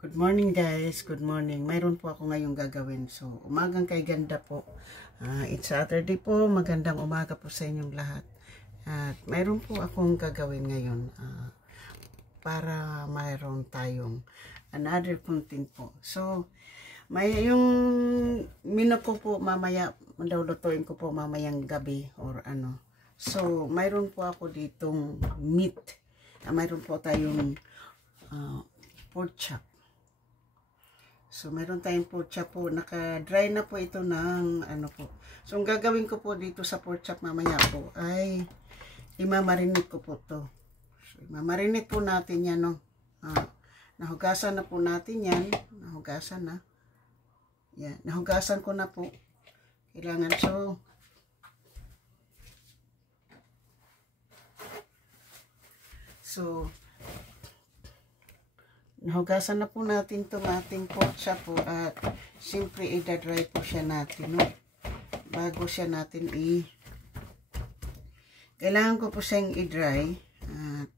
Good morning guys, good morning. Mayroon po ako ngayong gagawin. So, umagang kay ganda po. It's Saturday po, magandang umaga po sa inyong lahat. At mayroon po akong gagawin ngayon para mayroon tayong another content po. So, may yung menu ko po mamaya, lutuin ko po mamayang gabi or ano. So, mayroon po ako ditong meat. Mayroon po tayong pork chop. So, meron tayong pork chop po. Naka-dry na po ito ng ano po. So, ang gagawin ko po dito sa pork chop mamaya po ay imamarinate ko po to. So, imamarinate po natin yan, no. Nahugasan na po natin yan. Nahugasan na. Yan. Nahugasan ko na po. Kailangan. So, nahugasan na po natin itong ating pork chop po at siyempre i-dry po siya natin, no? Bago siya natin kailangan ko po siyang i-dry. At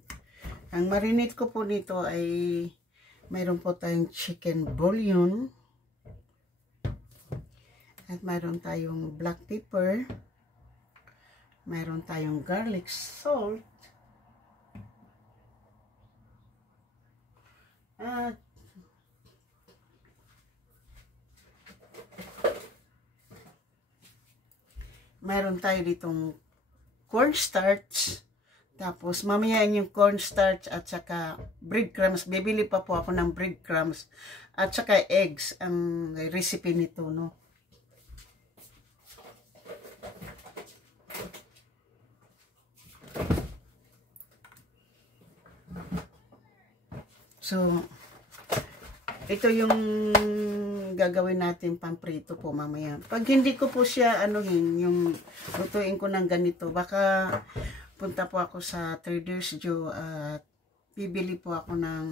ang marinate ko po nito ay mayroon po tayong chicken bouillon at mayroon tayong black pepper, mayroon tayong garlic salt at mayroon tayo ditong cornstarch. Tapos mamaya yung cornstarch at saka breadcrumbs. Bibili pa po ako ng breadcrumbs at saka eggs ang recipe nito, no. So, ito yung gagawin natin pamprito po mamaya. Pag hindi ko po siya yung lutuin ko ng ganito, baka punta po ako sa Trader's Joe at bibili po ako ng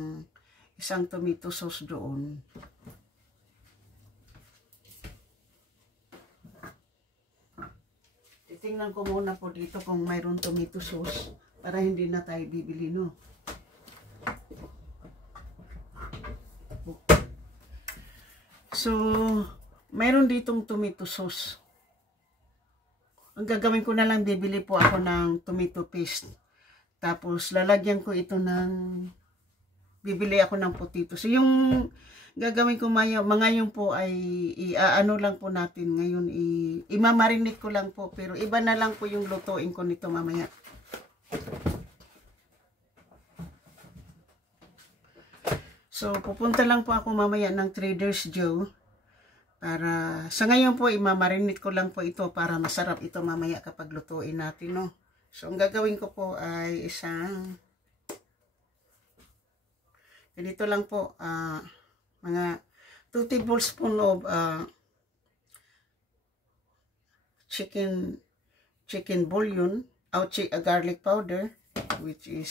isang tomato sauce doon. Titingnan ko muna po dito kung mayroon tomato sauce para hindi na tayo bibili, no. So, mayroon ditong tomato sauce. Ang gagawin ko na lang, bibili po ako ng tomato paste. Tapos, lalagyan ko ito bibili ako ng potato. So, yung gagawin ko mga yung po ay ano lang po natin ngayon. Imamarinate ko lang po. Pero iba na lang po yung lutuin ko nito mamaya. So, pupunta lang po ako mamaya ng Trader's Joe. Para, sa ngayon po, imamarinate ko lang po ito para masarap ito mamaya kapag lutuin natin, no. So, ang gagawin ko po ay isang, ganito lang po, mga 2 tablespoon of chicken bouillon, garlic powder, which is,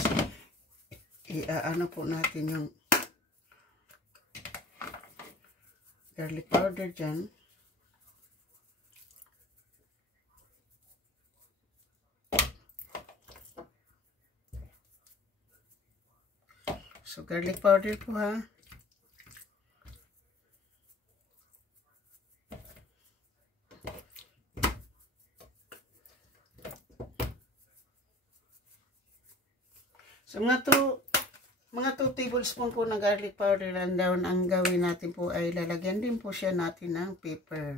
ano po natin yung garlic powder dyan. So, garlic powder po, ha. So, mga 2 tablespoon po ng garlic powder and down, ang gawin natin po ay lalagyan din po siya natin ng pepper.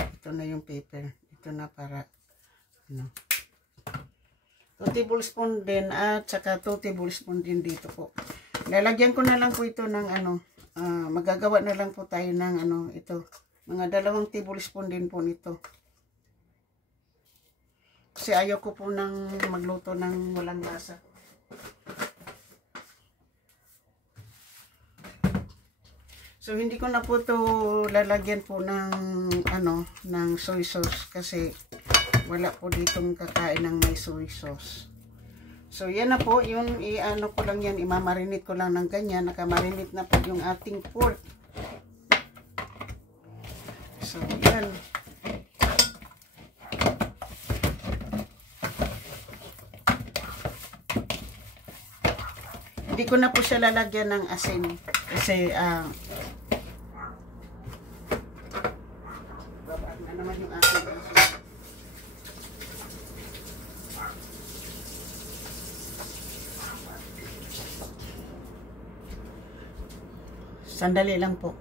Ito na yung pepper. Ito na para, 2 tablespoon din at saka 2 tablespoon din dito po. Lalagyan ko na lang po ito ng magagawa na lang po tayo ng ito. Mga 2 tablespoon din po nito. Kasi ayaw ko po nang magluto ng walang lasa. So, hindi ko na po ito lalagyan po ng ng soy sauce kasi wala po ditong kakain ng may soy sauce. So, yan na po, yun, ko lang yan, imamarinate ko lang ng ganyan, nakamarinate na po yung ating pork. So, yan. Hindi ko na po siya lalagyan ng asin. Kasi, babaan na naman yung aking aso. Sandali lang po.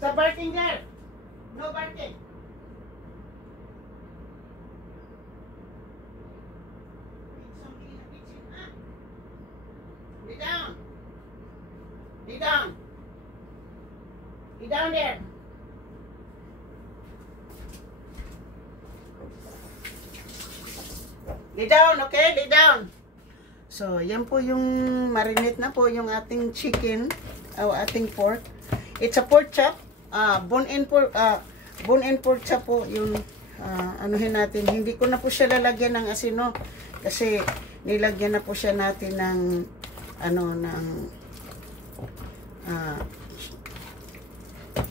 Stop barking there! No barking! Lay down! Lay down! Lay down there! Lay down, okay? Lay down! So, yan po yung marinate na po yung ating chicken o ating pork. It's a pork chop. Bone-in pork chop po yung anuhin natin. Hindi ko na po siya lalagyan ng asino kasi nilagyan na po siya natin ng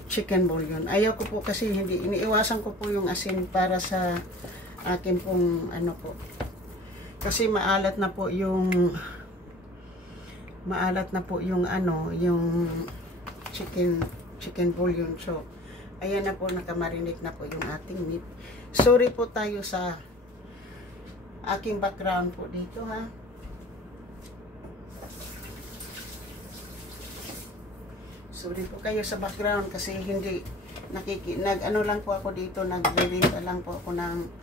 chicken bouillon. Ayaw ko po kasi iniiwasan ko po yung asin para sa akin pong kasi maalat na po yung yung chicken bouillon. So ayan na po, nakamarinate na po yung ating meat. Sorry po tayo sa aking background po dito, ha. Sorry po kayo sa background kasi hindi nag-ano lang po ako dito, nagre-renta lang po ako ng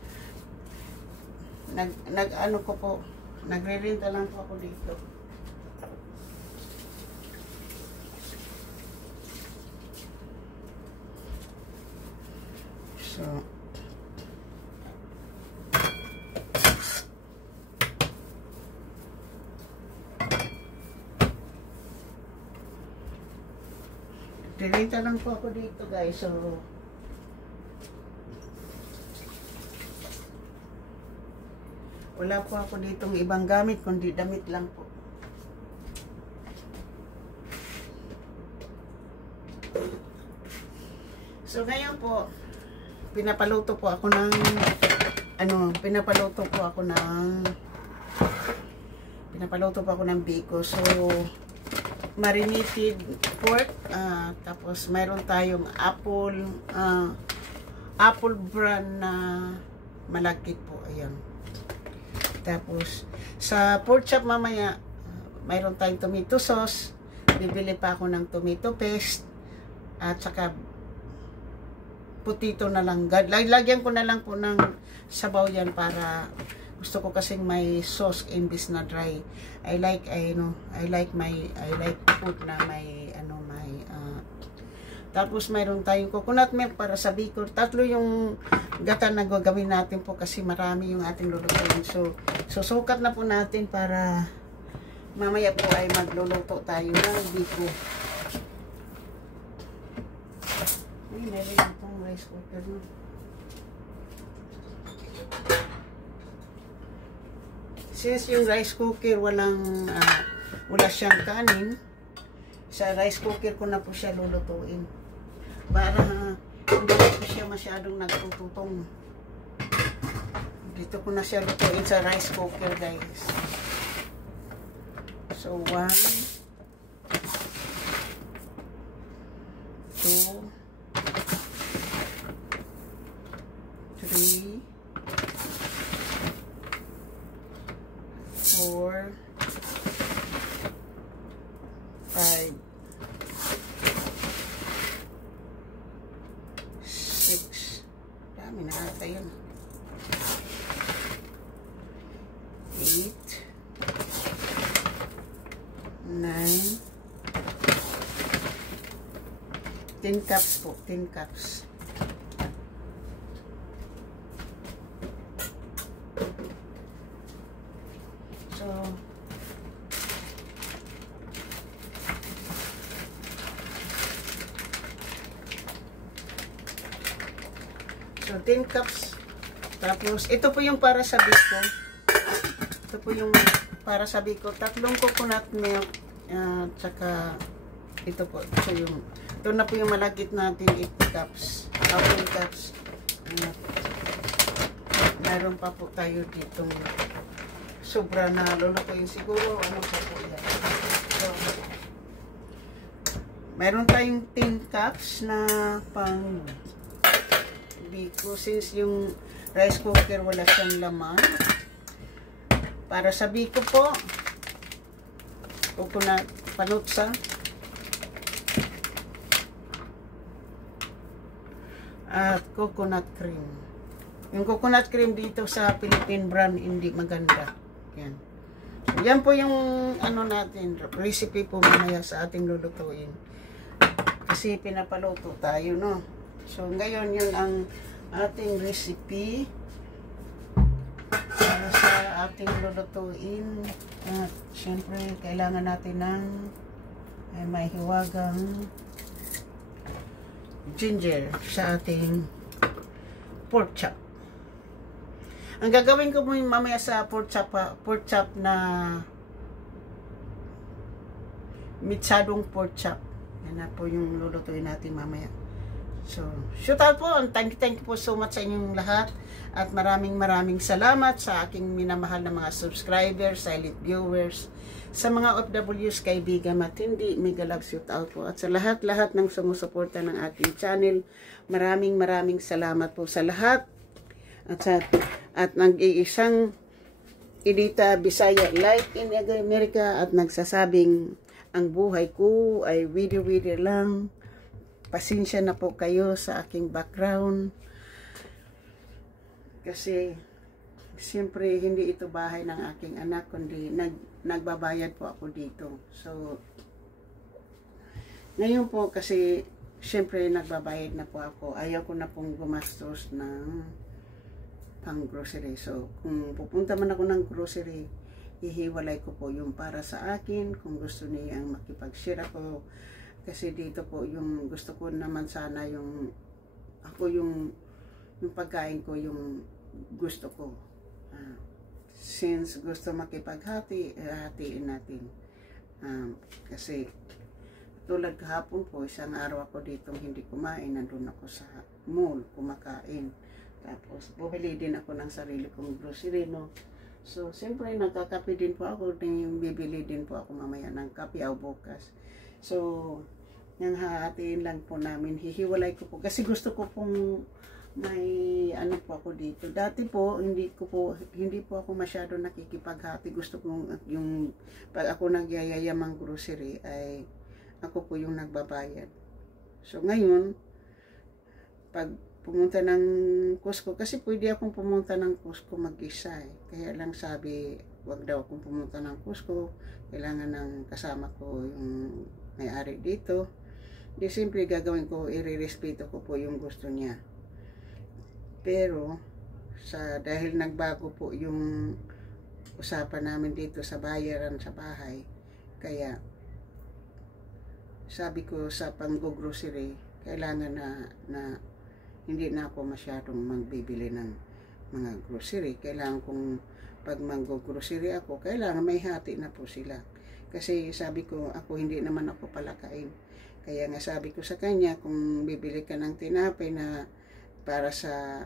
nagre-renta lang po ako dito. So nagre-renta lang po ako dito, guys. So wala po ako ditong ibang gamit kundi damit lang po. So ngayon po pinapaluto po ako ng biko. So marinated pork, tapos mayroon tayong apple brand na malagkit po, ayan. Tapos sa pork chop mamaya mayroon tayong tomato sauce, bibili pa ako ng tomato paste at saka putito na lang. Lagyan ko na lang po ng sabaw yan para gusto ko kasing may sauce imbis na dry. I like food na may tapos mayroon tayong coconut milk para sa biko. Tatlo yung gata na gagawin natin po kasi marami yung ating lulutuin. So susukat na po natin para mamaya po ay magluluto tayo ng biko. Meron itong rice cooker no. Since yung rice cooker wala siyang kanin, sa rice cooker ko na po siya lulutuin para hindi po siya masyadong nagtututong. Dito ko na siya lutuin sa rice cooker, guys. So 1 2 3 4 5 6, dami na ata yun. 8 9 10 cups po, 10 cups. So 10 cups. Tapos ito po yung para sa biko. Ito po yung para sa biko. Tatlong coconut milk, tsaka ito po. So ito na po yung malagkit natin, 8 cups. 10 cups. Mayroon pa po tayo ditong sobra na lulutuin. Siguro ano pa po yan. Mayroon tayong tin cups na pang biko. Since yung rice cooker wala siyang laman. Para sa biko po, coconut panutsa. At coconut cream. Yung coconut cream dito sa Philippine brand hindi maganda. Yan. So, yan po yung ano natin, recipe po mamaya sa ating lulutuin. Kasi pinapaluto tayo, no? So, ngayon yun ang ating recipe para sa ating lulutuin. At syempre, kailangan natin ng may hiwagang ginger sa ating pork chop. Ang gagawin ko mo mamaya sa pork chop na mitsadong pork chop. Yan na po yung lulutuin natin mamaya. So, shout out po. Thank you po so much sa inyong lahat. At maraming salamat sa aking minamahal na mga subscribers, silent viewers, sa mga OFWs, kaibigan, matindi, mega love shout out po. At sa lahat-lahat ng sumusuporta ng ating channel, maraming salamat po sa lahat. At nag-iisang Edita Bisaya Life in America at nagsasabing ang buhay ko ay video lang. Pasensya na po kayo sa aking background. Kasi siyempre hindi ito bahay ng aking anak, kundi nagbabayad po ako dito. So ngayon po kasi siyempre nagbabayad na po ako. Ayaw ko na pong gumastos ng pang grocery. So kung pupunta man ako ng grocery, ihiwalay ko po yung para sa akin. Kung gusto niyang makipag-share ako, kasi dito po yung gusto ko naman sana yung ako yung pagkain ko yung gusto ko. Since gusto makipaghati, hatiin natin. Kasi tulad kahapon po, isang araw ako dito hindi kumain, nandun ako sa mall kumakain. Tapos bumili din ako ng sarili kong grocery, no. So siyempre nagkakape din po ako, bibili din po ako mamaya ng kape o bukas. So yung hahatiin lang po namin, hihiwalay ko po kasi gusto ko pong may ano po ako dito. Dati po hindi po ako masyado nakikipaghati. Gusto ko yung pag ako nagyayayamang grocery ay ako po yung nagbabayad. So ngayon pag pumunta ng Costco, kasi pwede akong pumunta ng Costco mag-isa eh. Kaya lang sabi, wag daw akong pumunta ng Costco, kailangan ng kasama ko yung may-ari dito. Di simple gagawin ko, irerespeto ko po yung gusto niya. Pero dahil nagbago po yung usapan namin dito sa bayaran sa bahay, kaya sabi ko sa pang-grocery, kailangan na hindi na ako masyadong magbibili ng mga grocery. Kailangan kong pag mag-grocery ako, kailangan may hati na po sila. Kasi sabi ko, ako hindi naman ako palakain. Kaya nga sabi ko sa kanya, kung bibili ka ng tinapay na para sa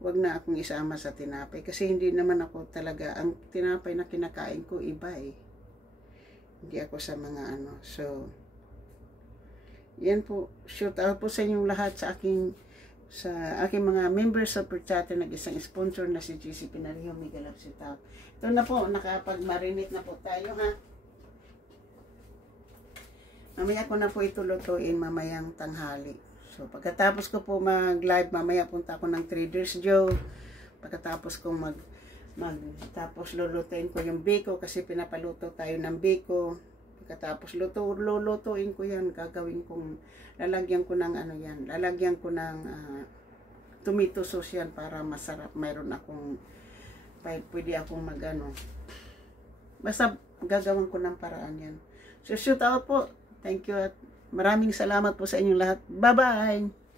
wag na akong isama sa tinapay. Kasi hindi naman ako talaga, ang tinapay na kinakain ko iba eh. Hindi ako sa mga So, yan po, shout out po sa inyong lahat sa aking mga members sa Perchate, nag-isang sponsor na si GC Pinariho, mega love shout out. Ito na po, nakapag-marinate na po tayo ha. Mamaya ko na po ito lutuin mamayang tanghali. So pagkatapos ko po mag-live, mamaya punta ako ng Trader's Joe. Pagkatapos ko tapos lulutuin ko yung biko kasi pinapaluto tayo ng biko. Pagkatapos lulutuin ko yan, gagawin kong lalagyan ko ng lalagyan ko ng tomato sauce yan para masarap. Mayroon akong pwede akong basta gagawin ko ng paraan yan. So shoot out po. Thank you at maraming salamat po sa inyong lahat. Bye-bye!